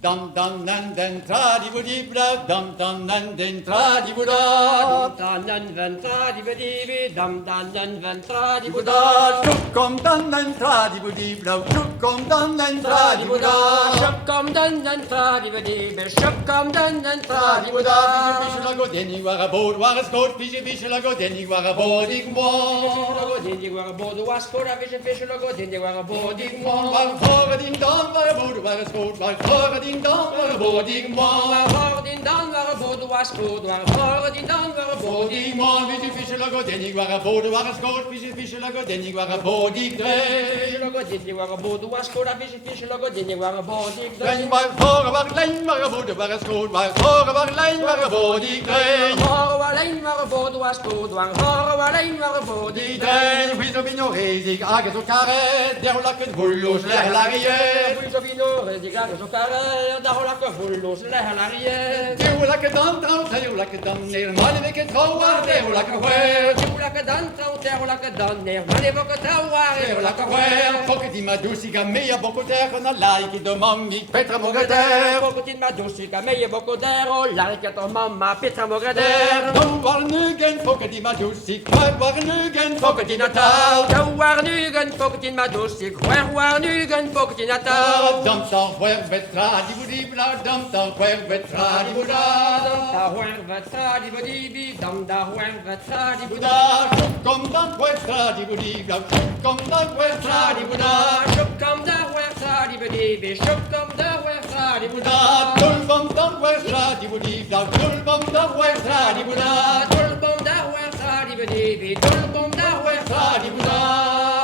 Dum dum nan den tra di budi bra dum dum nan den tra di buda Dan dan ventra di vedivi, dam dan dan ventra di buda buda. chukom dan nan tra di budi bra chukom dan nan tra di buda Shukam dan dan tra di vedivi, shukam dan dan tra tra di di buda buda. bische la godeni wara bod wara skot bische la godeni wara bod ik mo Dindi guarda bodo wascora, fece fece logo, dindi guarda bodo di mo. wara hora din dan wara bod wara skot wara hora din dan wara bod ik mo Hordin dan guarda bodo wascora, hordin dan guarda bodo di ik mo bische la godeni wara bod wara skot bische la godeni wara bod ik Fece logo, dindi guarda bodo wascora, fece fece logo, dindi guarda bodo di Lein war hora war lein war bod wara skot war hora war lein war bod ik Horo alleen maar een bodo wascora, horo alleen maar een bodo di Den viso vino redig age so care der lakken bullos la larie Vino vino, di gara so care, da hola che fullo, se la larie. der lakken dan trau der lakken dan neer mal weke trau war der lakken hwer Hola che dan trau, te hola che dan neer, ma le voco trauare, der hola lakken che hwer pocket di madusica mea bocco der na like de mammi Petra Mogader Poco tin ma dosica, me je voco dero, la che to mamma, Petra Mogader. dan war nugen pocket di madusica war nugen pocket di natal Jou waar nu een pocket in ma dosik, waar nu een pocket in Natal. dam ta hwer betra di budi bla dam ta hwer betra di buda Da hoer vetra di bodibi, dam da hoer vetra di buda. Buda, kom dan vuestra di budi, kom dan vuestra di Buda. Shukam da hoer di bodibi, shukam da hoer di Buda, buda. tulbam dan vuestra di budi, tulbam dan vuestra di Buda. Tulbom da hoer di bodibi, tulbom da hoer Vuestra di Buda.